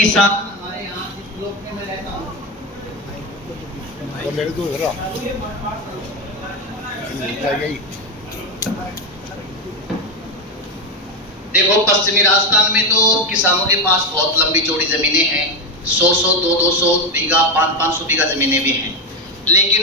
किसान हमारे यहाँ जिस ब्लॉक में मैं रहता हूँ, देखो पश्चिमी राजस्थान में तो किसानों के पास बहुत लंबी चौड़ी जमीनें हैं, 100-100, 200-200 बीघा, 500-500 बीघा जमीनें भी हैं। लेकिन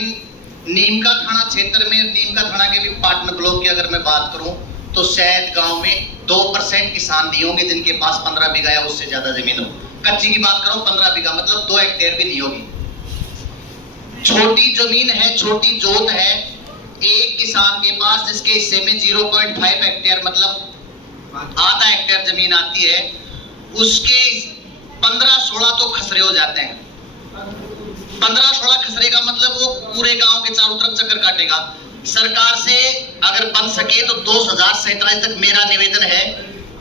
नीमका थाना क्षेत्र में, नीमका थाना के भी पाटन ब्लॉक की अगर मैं बात करूं तो शायद गांव में 2% किसान नहीं होंगे जिनके पास 15 बीघा या उससे ज्यादा जमीन हो। कच्ची की बात करो 15 बीघा मतलब 2 हेक्टेयर भी नहीं होगी। छोटी जमीन है, छोटी जोत है। एक किसान के पास जिसके हिस्से में 0.5 हेक्टेयर मतलब आधा हेक्टेयर जमीन आती है, उसके 15-16 तो खसरे हो जाते हैं। 15-16 खसरे का मतलब वो पूरे गांव के चारों तरफ चक्कर काटेगा। सरकार से अगर बन सके तो 2047 तक मेरा निवेदन है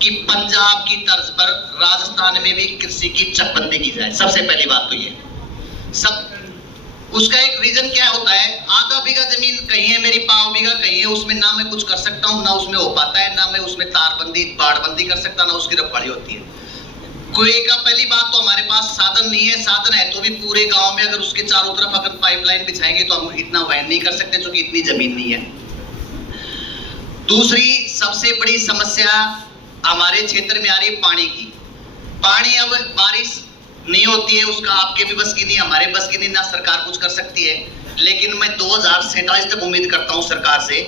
कि पंजाब की तर्ज पर राजस्थान में भी कृषि की चकबंदी की जाए। सबसे पहली बात तो ये सब, उसका एक रीजन क्या होता है, आधा बीघा जमीन कहीं है मेरी, 5 बीघा कहीं है, उसमें ना मैं कुछ कर सकता हूँ, ना उसमें हो पाता है, ना मैं उसमें तारबंदी बाड़बंदी कर सकता, ना उसकी रखवाली होती है। कुएं का पहली बात तो हमारे पास साधन नहीं है, साधन है तो भी पूरे गांव में अगर उसके चारों तरफ अगर पाइपलाइन बिछाएंगे तो हम इतना वहन नहीं कर सकते क्योंकि इतनी जमीन नहीं है। दूसरी सबसे बड़ी समस्या हमारे क्षेत्र में आ रही है पानी की। पानी अब बारिश नहीं होती है, उसका आपके भी बस की नहीं, हमारे बस की नहीं, ना सरकार कुछ कर सकती है। लेकिन मैं 2047 तक उम्मीद करता हूं सरकार से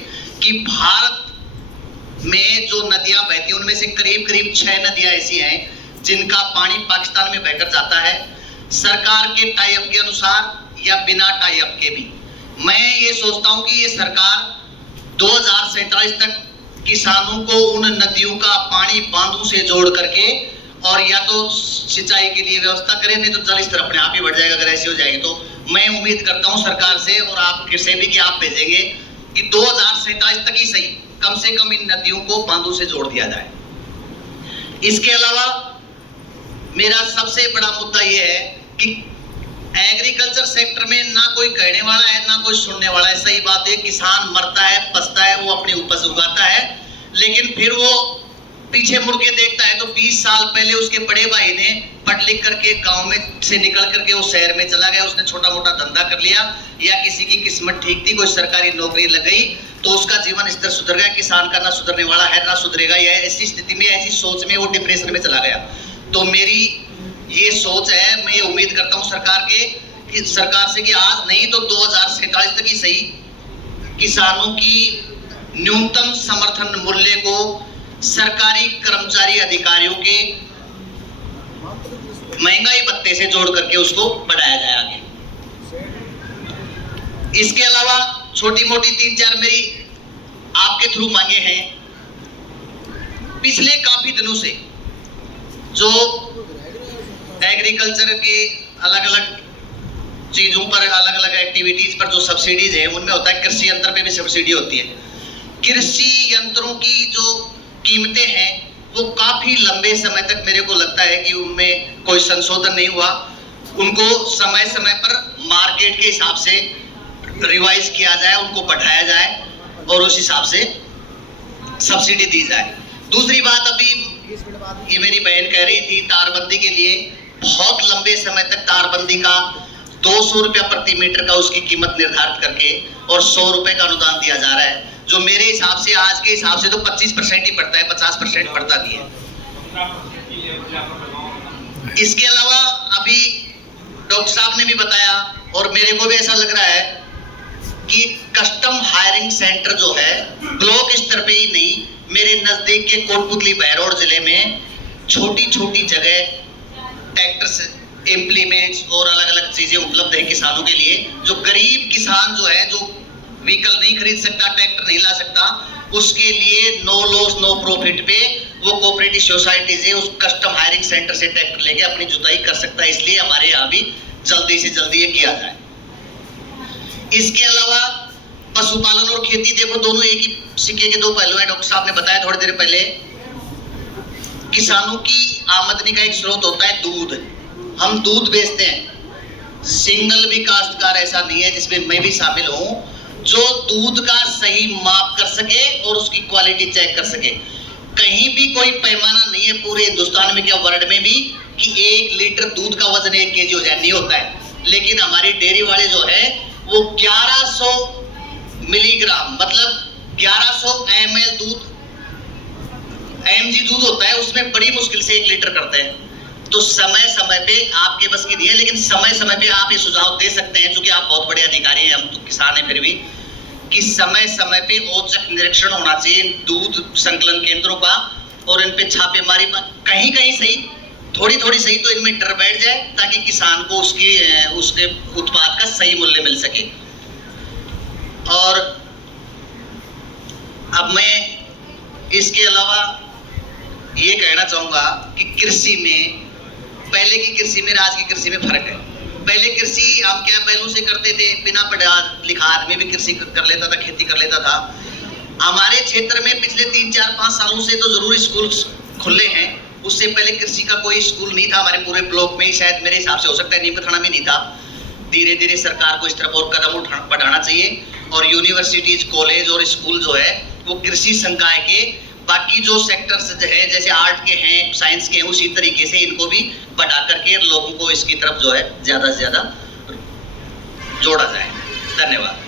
कि भारत में जो नदियां बहती हैं उनमें से करीब 6 नदियां ऐसी हैं जिनका पानी पाकिस्तान में बहकर जाता है। सरकार के टाई अप के अनुसार या बिना टाई अप के भी मैं ये सोचता हूं कि ये सरकार 2047 तक किसानों को उन नदियों का पानी बांधों से जोड़ करके और या तो सिंचाई के लिए व्यवस्था करें, नहीं तो जल स्तर अपने आप ही बढ़ जाएगा। अगर ऐसी हो जाएगी तो मैं उम्मीद करता हूं सरकार से और आपसे भी कि आप भेजेंगे कि 2047 तक ही सही कम से कम इन नदियों को बांधों से जोड़ दिया जाए। इसके अलावा मेरा सबसे बड़ा मुद्दा यह है कि एग्रीकल्चर सेक्टर में ना कोई कहने वाला है ना कोई सुनने वाला है। सही बात है, किसान मरता है, पछता है, वो अपनी उपज उगाता है, लेकिन फिर वो पीछे मुड़ के देखता है तो 20 साल पहले उसके बड़े भाई ने पढ़ लिख करके गांव में से निकल करके वो शहर में चला गया, उसने छोटा मोटा धंधा कर लिया या किसी की किस्मत ठीक थी, कोई सरकारी नौकरी लग गई तो उसका जीवन स्तर सुधर गया। किसान का ना सुधरने वाला है ना सुधरेगा। यह ऐसी स्थिति में, ऐसी सोच में वो डिप्रेशन में चला गया। तो मेरी ये सोच है, मैं ये उम्मीद करता हूँ सरकार से कि आज नहीं तो 2047 तक ही सही किसानों की न्यूनतम समर्थन मूल्य को सरकारी कर्मचारी अधिकारियों के महंगाई भत्ते से जोड़ करके उसको बढ़ाया जाए आगे। इसके अलावा छोटी मोटी 3-4 मेरी आपके थ्रू मांगे हैं। पिछले काफी दिनों से जो एग्रीकल्चर के अलग अलग चीजों पर, अलग अलग एक्टिविटीज पर जो सब्सिडीज है उनमें होता है, कृषि यंत्र पे भी सब्सिडी होती है। कृषि यंत्रों की जो कीमतें हैं वो काफी लंबे समय तक मेरे को लगता है कि उनमें कोई संशोधन नहीं हुआ। उनको समय समय पर मार्केट के हिसाब से रिवाइज किया जाए, उनको बढ़ाया जाए और उस हिसाब से सब्सिडी दी जाए। दूसरी बात, अभी ये मेरी बहन कह रही थी तारबंदी के लिए बहुत लंबे समय तक तारबंदी का 200 रुपया प्रति मीटर का उसकी कीमत निर्धारित करके और 100 रुपए का अनुदान दिया जा रहा है, जो मेरे हिसाब से आज के हिसाब से तो 25% ही पड़ता है, 50% पड़ता नहीं है। इसके अलावा अभी डॉक्टर साहब ने भी बताया और मेरे को भी ऐसा लग रहा है कि कस्टम हायरिंग सेंटर जो है ब्लॉक स्तर पे ही नहीं, मेरे नजदीक के कोटपुतली बहरौड़ जिले में छोटी छोटी जगह ट्रैक्टर इम्प्लीमेंट्स और अलग अलग चीजें उपलब्ध है किसानों के लिए। जो गरीब किसान जो है, जो व्हीकल नहीं खरीद सकता, ट्रैक्टर नहीं ला सकता, उसके लिए नो लॉस नो प्रॉफिट पे वो कोऑपरेटिव सोसाइटी से उस कस्टम हायरिंग सेंटर से ट्रैक्टर लेके अपनी जुताई कर सकता है। इसलिए हमारे यहाँ भी जल्दी से जल्दी ये किया जाए। इसके अलावा पशुपालन और खेती, देखो दोनों एक ही सिक्के के दो पहलू है। डॉक्टर साहब ने बताया थोड़ी देर पहले, किसानों की आमदनी का एक स्रोत होता है दूध। हम दूध बेचते हैं, सिंगल भी काश्तकार ऐसा नहीं है जिसमें मैं भी शामिल हूं जो दूध का सही माप कर सके और उसकी क्वालिटी चेक कर सके। कहीं भी कोई पैमाना नहीं है पूरे हिंदुस्तान में क्या वर्ल्ड में भी कि 1 लीटर दूध का वजन 1 केजी हो जाए, नहीं होता है। लेकिन हमारी डेयरी वाले जो है वो 1100 मिलीग्राम मतलब 1100 ml दूध mg दूध होता है, उसमें बड़ी मुश्किल से 1 लीटर करते हैं। तो समय समय पे आपके बस की नहीं है, लेकिन समय समय पे आप ये सुझाव दे सकते हैं, क्योंकि आप बहुत बड़े अधिकारी हैं, हम तो किसान हैं फिर भी, कि समय समय पे औचक निरीक्षण होना चाहिए दूध संकलन केंद्रों का, और इन पे छापेमारी कहीं कहीं सही, थोड़ी थोड़ी सही, तो इनमें डर बैठ जाए ताकि किसान को उसके उत्पाद का सही मूल्य मिल सके। और अब मैं इसके अलावा ये कहना चाहूंगा कि कृषि में, पहले की कृषि में आज की कृषि में फर्क है। पहले कृषि हम क्या बैलों से करते थे, बिना पढ़ा लिखा आदमी भी कृषि कर लेता था, खेती कर लेता था। हमारे क्षेत्र में पिछले 3-4-5 सालों से तो जरूर स्कूल खुले हैं, उससे पहले कृषि का कोई स्कूल नहीं था हमारे पूरे ब्लॉक में ही, शायद मेरे हिसाब से हो सकता है नीमच थाना में नहीं था। धीरे धीरे सरकार को इस तरफ और कदम बढ़ाना चाहिए, और यूनिवर्सिटीज, कॉलेज और स्कूल जो है वो कृषि संकाय के बाकी जो सेक्टर्स है, जैसे आर्ट के हैं, साइंस के हैं, उसी तरीके से इनको भी बढ़ा करके लोगों को इसकी तरफ जो है ज्यादा से ज्यादा जोड़ा जाए। धन्यवाद।